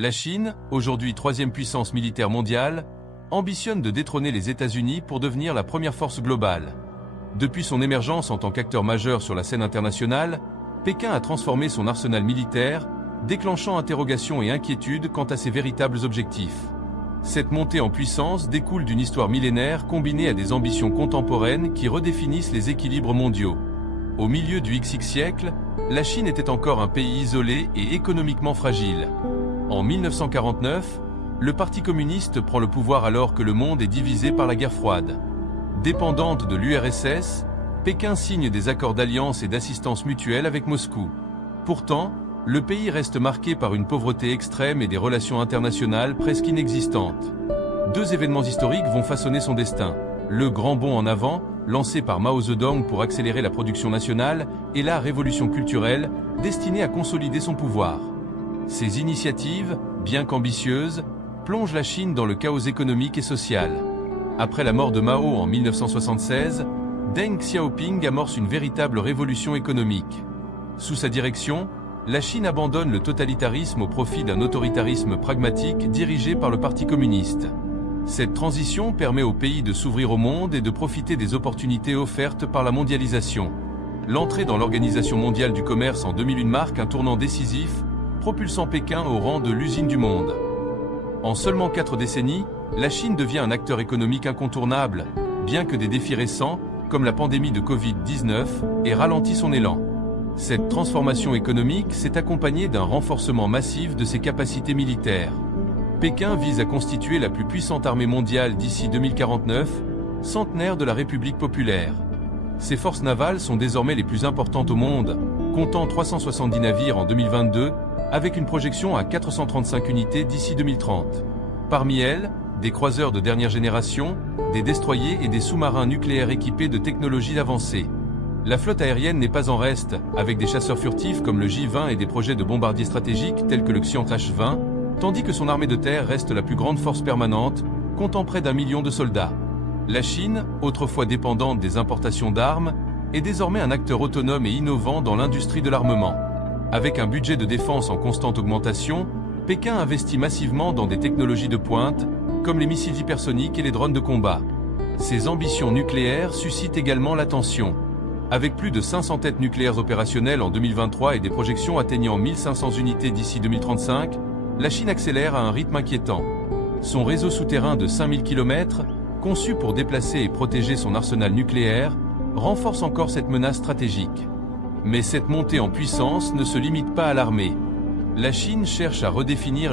La Chine, aujourd'hui troisième puissance militaire mondiale, ambitionne de détrôner les États-Unis pour devenir la première force globale. Depuis son émergence en tant qu'acteur majeur sur la scène internationale, Pékin a transformé son arsenal militaire, déclenchant interrogations et inquiétudes quant à ses véritables objectifs. Cette montée en puissance découle d'une histoire millénaire combinée à des ambitions contemporaines qui redéfinissent les équilibres mondiaux. Au milieu du XX siècle, la Chine était encore un pays isolé et économiquement fragile. En 1949, le Parti communiste prend le pouvoir alors que le monde est divisé par la guerre froide. Dépendante de l'URSS, Pékin signe des accords d'alliance et d'assistance mutuelle avec Moscou. Pourtant, le pays reste marqué par une pauvreté extrême et des relations internationales presque inexistantes. Deux événements historiques vont façonner son destin. Le grand bond en avant, lancé par Mao Zedong pour accélérer la production nationale, et la révolution culturelle, destinée à consolider son pouvoir. Ces initiatives, bien qu'ambitieuses, plongent la Chine dans le chaos économique et social. Après la mort de Mao en 1976, Deng Xiaoping amorce une véritable révolution économique. Sous sa direction, la Chine abandonne le totalitarisme au profit d'un autoritarisme pragmatique dirigé par le Parti communiste. Cette transition permet au pays de s'ouvrir au monde et de profiter des opportunités offertes par la mondialisation. L'entrée dans l'Organisation mondiale du commerce en 2001 marque un tournant décisif, propulsant Pékin au rang de l'usine du monde. En seulement 4 décennies, la Chine devient un acteur économique incontournable, bien que des défis récents, comme la pandémie de Covid-19, aient ralenti son élan. Cette transformation économique s'est accompagnée d'un renforcement massif de ses capacités militaires. Pékin vise à constituer la plus puissante armée mondiale d'ici 2049, centenaire de la République populaire. Ses forces navales sont désormais les plus importantes au monde, comptant 370 navires en 2022, avec une projection à 435 unités d'ici 2030. Parmi elles, des croiseurs de dernière génération, des destroyers et des sous-marins nucléaires équipés de technologies avancées. La flotte aérienne n'est pas en reste, avec des chasseurs furtifs comme le J-20 et des projets de bombardiers stratégiques tels que le Xian H-20, tandis que son armée de terre reste la plus grande force permanente, comptant près d'1 million de soldats. La Chine, autrefois dépendante des importations d'armes, est désormais un acteur autonome et innovant dans l'industrie de l'armement. Avec un budget de défense en constante augmentation, Pékin investit massivement dans des technologies de pointe, comme les missiles hypersoniques et les drones de combat. Ses ambitions nucléaires suscitent également l'attention. Avec plus de 500 têtes nucléaires opérationnelles en 2023 et des projections atteignant 1500 unités d'ici 2035, la Chine accélère à un rythme inquiétant. Son réseau souterrain de 5000 km, conçu pour déplacer et protéger son arsenal nucléaire, renforce encore cette menace stratégique. Mais cette montée en puissance ne se limite pas à l'armée. La Chine cherche à redéfinir